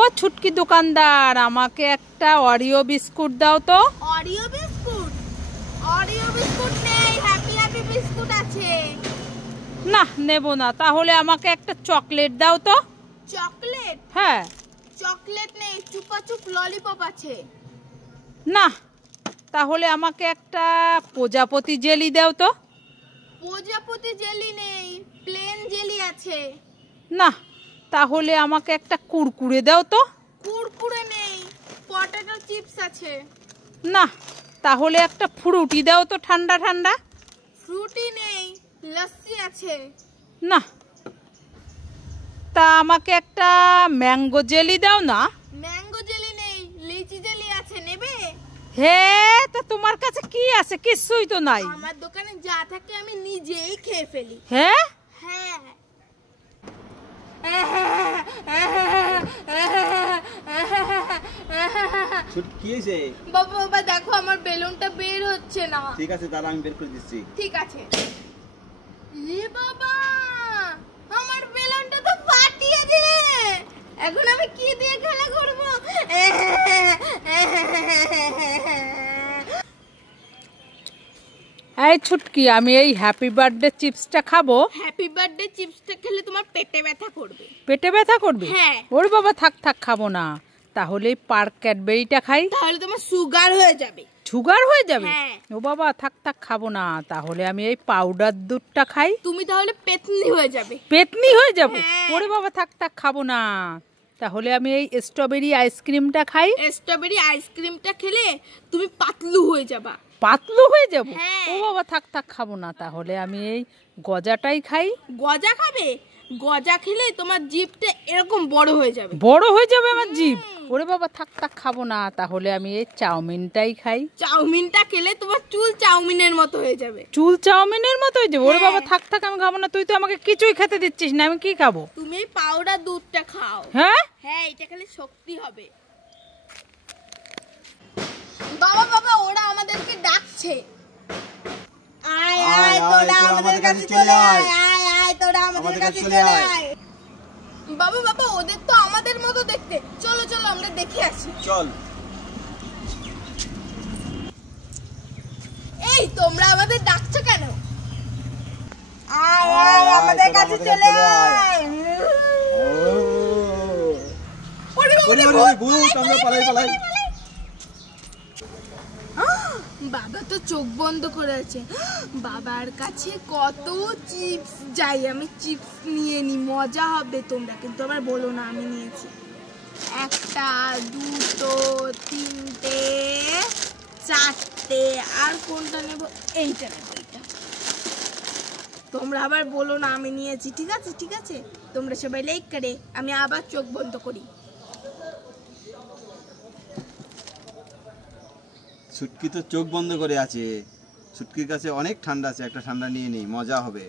ও ছুটকি দোকানদার, আমাকে একটা অরিও বিস্কুট দাও তো। Oreo biscuit? অরিও বিস্কুট নেই, হ্যাপি হ্যাপি বিস্কুট আছে। না, নেব না। তাহলে আমাকে একটা চকলেট দাও তো। চকলেট? হ্যাঁ। চকলেট নেই, চুপাচুপ ললিপপ আছে। না, তাহলে আমাকে একটা প্রজাপতি জেলি দাও তো। প্রজাপতি জেলি নেই, প্লেন জেলি আছে। না, তাহলে আমাকে একটা কুরকুরে দাও তো। কুরকুরে নেই, পটেটো চিপস আছে। না, তাহলে একটা ফ্রুটি দাও তো, ঠান্ডা ঠান্ডা। ফ্রুটি নেই, লস্যি আছে। না, তা আমাকে একটা ম্যাঙ্গো জেলি দাও না। ম্যাঙ্গো জেলি নেই, লিচি জেলি আছে, নেবে? হে, তা তোমার কাছে কি আছে? কিছুই তো নাই। আমার দোকানে যা থাকে আমি নিজেই খেয়ে ফেলি। হ্যাঁ হ্যাঁ। কি হয়েছে? বাবা বাবা দেখো, আমার বেলুনটা বের হচ্ছে না। ঠিক আছে, দাঁড়া, আমি বের করে দিচ্ছি। ঠিক আছে। এ বাবা, আমার বেলুনটা তো ফাটিয়ে দিলে। এখন আমি কি দিয়ে খেলা করব? এই ছুটকি, আমি এই হ্যাপি বার্থডে চিপসটা খাবো। হ্যাপি বার্থডে চিপসটা খেলে তোমার পেটে ব্যথা করবে। পেটে ব্যথা করবে? হ্যাঁ। ওরে বাবা, থাক থাক, খাবো না। তাহলে পার্ক ক্যাডবেরিটা খাই। তাহলে তোমার সুগার হয়ে যাবে। সুগার হয়ে যাবে? হ্যাঁ। ও বাবা, থাক থাক, খাবো না। তাহলে আমি এই পাউডার দুধটা খাই। তুমি তাহলে পেতনি হয়ে যাবে। পেতনি হয়ে যাব? হ্যাঁ। ওরে বাবা, থাক থাক, খাবো না। তাহলে আমি এই স্ট্রবেরি আইসক্রিমটা খাই। স্ট্রবেরি আইসক্রিমটা খেলে তুমি পাতলু হয়ে যাবা। পাতলু হয়ে যাব? হ্যাঁ। ও বাবা, থাক থাক, খাবো না। তাহলে আমি এই গজাটাই খাই। গজা খাবে? গজা খেলে তোমার জিভটা এরকম বড় হয়ে যাবে। বড় হয়ে যাবে আমার জিভ? ওরে বাবা, থাক থাক, খাবো না। তাহলে আমি এই চাউমিনটাই খাই। চাউমিনটা খেলে তোমার চুল চাউমিনের মতো হয়ে যাবে। চুল চাউমিনের মতো হয়ে যাবে? ওরে হ্যাঁ। বাবা, থাক থাক, আমি খাবো না। তুই তো আমাকে কিছুই খেতে দিচ্ছিস না, আমি কি খাবো? তুমি এই পাউডার দুধটা খাও। হ্যাঁ হ্যাঁ, এটা খেলে শক্তি হবে। বাবা বাবা, ওরা আমাদেরকে ডাকছে। আয় আয়, তোরা আমাদের কাছে চলে আয়। আয় আয়, তোরা আমাদের কাছে চলে আয়। বাবা বাবা, ওদের তো আমাদের মতো দেখতে। চলো চলো, আমরা দেখে আসি। চল। এই, তোমরা আমাদের ডাকছো কেন? আয় আয়, আমাদের কাছে চলে আয়। ওরে বাবা, ভূত, আমরা পালাই পালাই। বাবা তো চোখ বন্ধ করে আছে। বাবার কাছে কত চিপস, যাই আমি চিপস নিয়ে নি, মজা হবে। তোমরা কিন্তু আবার বলো না আমি নিয়েছি। একটা, দুটো, তিনটে, চারটে, আর কোনটা নেব? এইটা নেব, এইটা। তোমরা আবার বলো না আমি নিয়েছি। ঠিক আছে ঠিক আছে, তোমরা সবাই লাইক করে। আমি আবার চোখ বন্ধ করি। ছুটকি তো চোখ বন্ধ করে আছে। ছুটকির কাছে অনেক ঠান্ডা আছে, একটা ঠান্ডা নিয়ে নেই, মজা হবে।